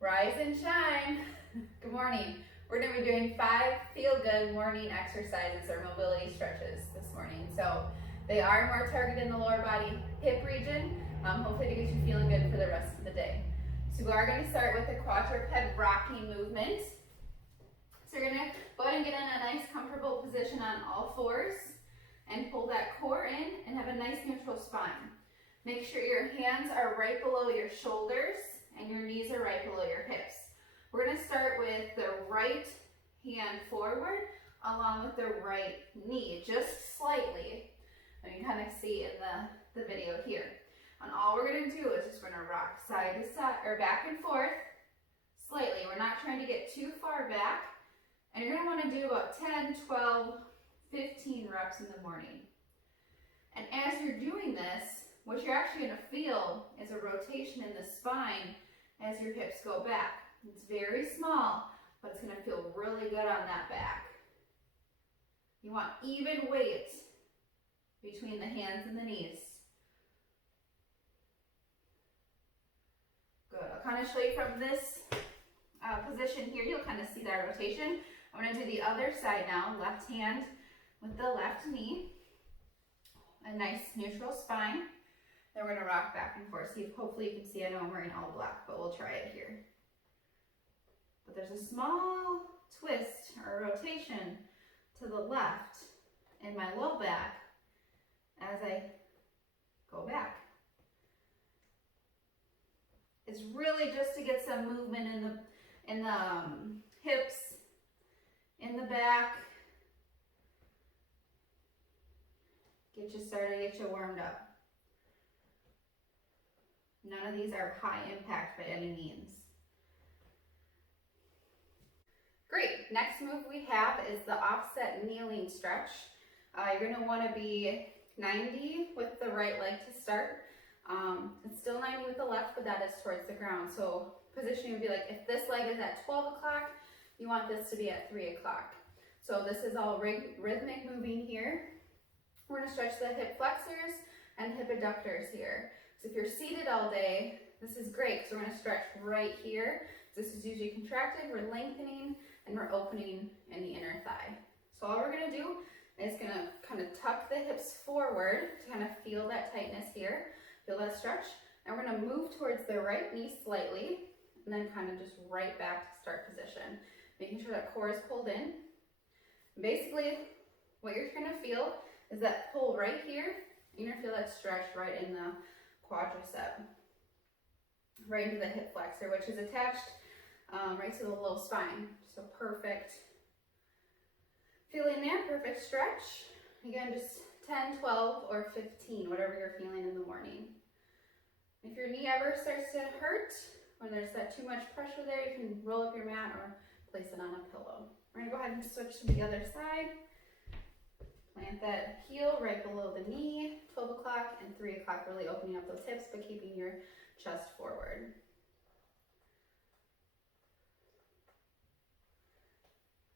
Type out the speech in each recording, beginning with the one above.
Rise and shine. Good morning. We're going to be doing 5 feel-good morning exercises or mobility stretches this morning. So they are more targeted in the lower body hip region, hopefully to get you feeling good for the rest of the day. So we are going to start with the quadruped rocking movement. So you're going to go ahead and get in a nice comfortable position on all fours and pull that core in and have a nice neutral spine. Make sure your hands are right below your shoulders and your knees are right below your hips. We're going to start with the right hand forward along with the right knee, just slightly. And you can kind of see in the video here. And all we're going to do is just going to rock side to side, or back and forth, slightly. We're not trying to get too far back. And you're going to want to do about 10, 12, 15 reps in the morning. And as you're doing this, what you're actually going to feel is a rotation in the spine as your hips go back. It's very small, but it's going to feel really good on that back. You want even weight between the hands and the knees. Good. I'll kind of show you from this position here. You'll kind of see that rotation. I'm going to do the other side now. Left hand with the left knee. A nice neutral spine. Then we're going to rock back and forth. See if hopefully you can see. I know I'm wearing all black, but we'll try it here. But there's a small twist or rotation to the left in my low back as I go back. It's really just to get some movement in the hips, in the back. Get you started, get you warmed up. None of these are high impact by any means. Great, next move we have is the offset kneeling stretch. You're going to want to be 90 with the right leg to start. It's still 90 with the left, but that is towards the ground. So positioning would be like if this leg is at 12 o'clock, you want this to be at 3 o'clock. So this is all rhythmic moving here. We're going to stretch the hip flexors and hip adductors here. So if you're seated all day, this is great because we're going to stretch right here. This is usually contracted, we're lengthening, and we're opening in the inner thigh. So all we're going to do is going to kind of tuck the hips forward to kind of feel that tightness here, feel that stretch. And we're going to move towards the right knee slightly, and then kind of just right back to start position. Making sure that core is pulled in. Basically, what you're going to feel is that pull right here. You're going to feel that stretch right in the quadricep, right into the hip flexor, which is attached right to the low spine. So perfect feeling there, perfect stretch. Again, just 10, 12, or 15, whatever you're feeling in the morning. If your knee ever starts to hurt, or there's that too much pressure there, you can roll up your mat or place it on a pillow. We're going to go ahead and switch to the other side. Plant that heel right below the knee, 12 o'clock and 3 o'clock, really opening up those hips but keeping your chest forward.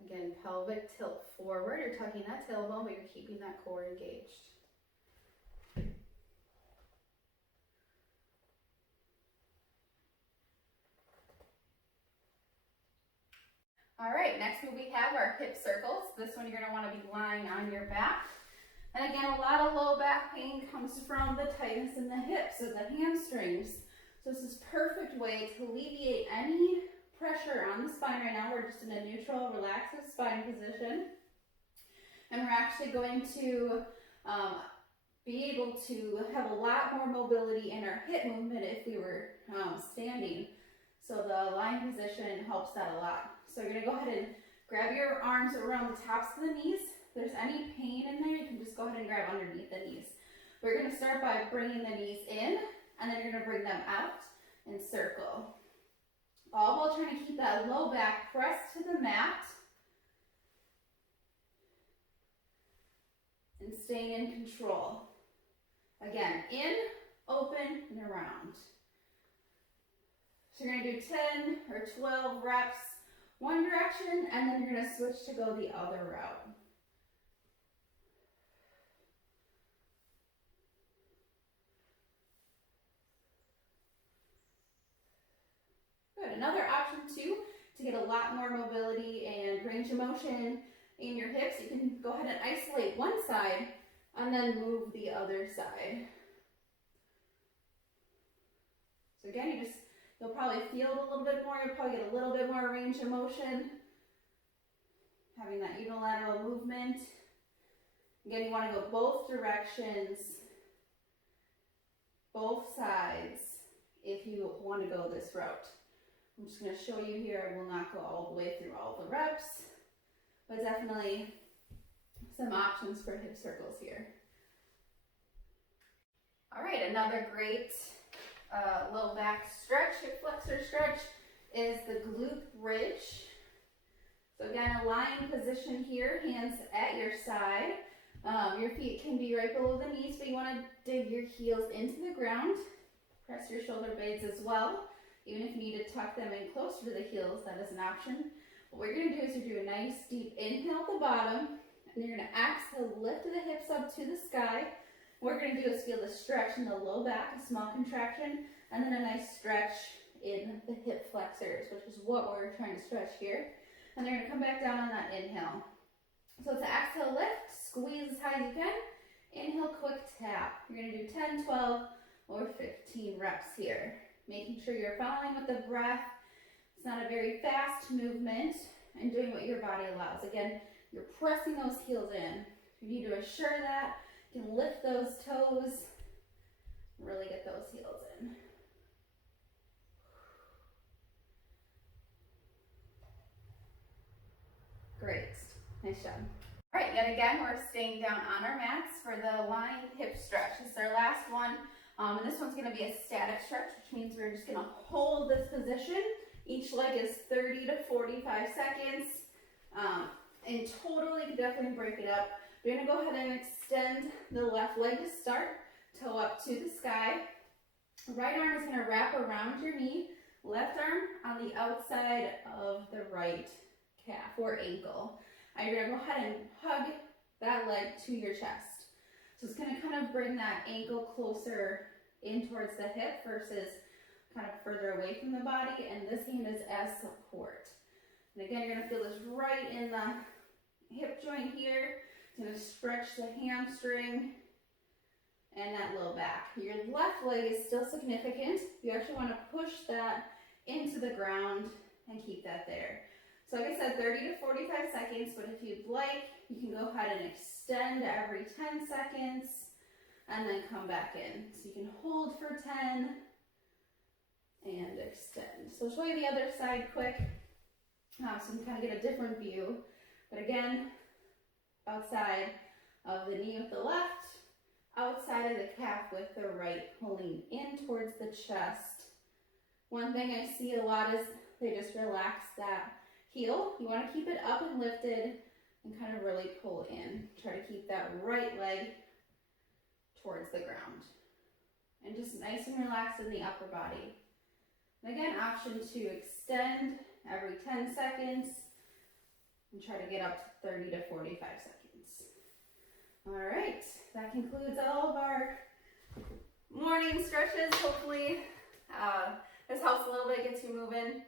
Again, pelvic tilt forward. You're tucking that tailbone, but you're keeping that core engaged. All right, next move we have are hip circles. This one you're going to want to be lying on your back. And again, a lot of low back pain comes from the tightness in the hips or the hamstrings. So this is a perfect way to alleviate any pressure on the spine right now. We're just in a neutral, relaxed spine position. And we're actually going to be able to have a lot more mobility in our hip movement if we were standing. So the lying position helps that a lot. So you're going to go ahead and grab your arms around the tops of the knees. If there's any pain in there, you can just go ahead and grab underneath the knees. We're going to start by bringing the knees in, and then you're going to bring them out and circle. All while trying to keep that low back pressed to the mat and staying in control. Again, in, open, and around. So you're going to do 10 or 12 reps one direction, and then you're going to switch to go the other route. Good. good. Another option too, to get a lot more mobility and range of motion in your hips, you can go ahead and isolate one side and then move the other side. So again, you'll probably feel it a little bit more. You'll probably get a little bit more range of motion, having that unilateral movement. Again, you want to go both directions, both sides, if you want to go this route. I'm just going to show you here. I will not go all the way through all the reps, but definitely some options for hip circles here. All right, another great low back stretch, hip flexor stretch, is the glute bridge. So again, a lying position here, hands at your side. Your feet can be right below the knees, but you want to dig your heels into the ground. Press your shoulder blades as well. Even if you need to tuck them in closer to the heels, that is an option. What we're going to do is you do a nice deep inhale at the bottom, and you're going to exhale, lift the hips up to the sky. What we're going to do is feel the stretch in the low back, a small contraction, and then a nice stretch in the hip flexors, which is what we're trying to stretch here. And they're going to come back down on that inhale. So it's an exhale lift, squeeze as high as you can. Inhale, quick tap. You're going to do 10, 12, or 15 reps here. Making sure you're following with the breath. It's not a very fast movement, and doing what your body allows. Again, you're pressing those heels in. You need to assure that you can lift those toes, really get those heels in. Great, nice job. All right, yet again, we're staying down on our mats for the lying hip stretch. This is our last one, and this one's gonna be a static stretch, which means we're just gonna hold this position. Each leg is 30 to 45 seconds. In total, you can definitely break it up. We're gonna go ahead and extend the left leg to start, toe up to the sky. Right arm is gonna wrap around your knee, left arm on the outside of the right calf or ankle. And you're gonna go ahead and hug that leg to your chest. So it's gonna kind of bring that ankle closer in towards the hip versus kind of further away from the body, and this hand is as support. And again, you're gonna feel this right in the hip joint here. It's gonna stretch the hamstring and that low back. Your left leg is still significant. You actually wanna push that into the ground and keep that there. So like I said, 30 to 45 seconds, but if you'd like, you can go ahead and extend every 10 seconds and then come back in. So you can hold for 10 and extend. So I'll show you the other side quick, so you can kind of get a different view. But again, outside of the knee with the left, outside of the calf with the right, pulling in towards the chest. One thing I see a lot is they just relax that heel. You want to keep it up and lifted and kind of really pull in. Try to keep that right leg towards the ground. And just nice and relaxed in the upper body. And again, option to extend every 10 seconds and try to get up to 30 to 45 seconds. All right, that concludes all of our morning stretches. Hopefully this helps a little bit, gets you moving.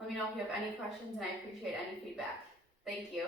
Let me know if you have any questions, and I appreciate any feedback. Thank you.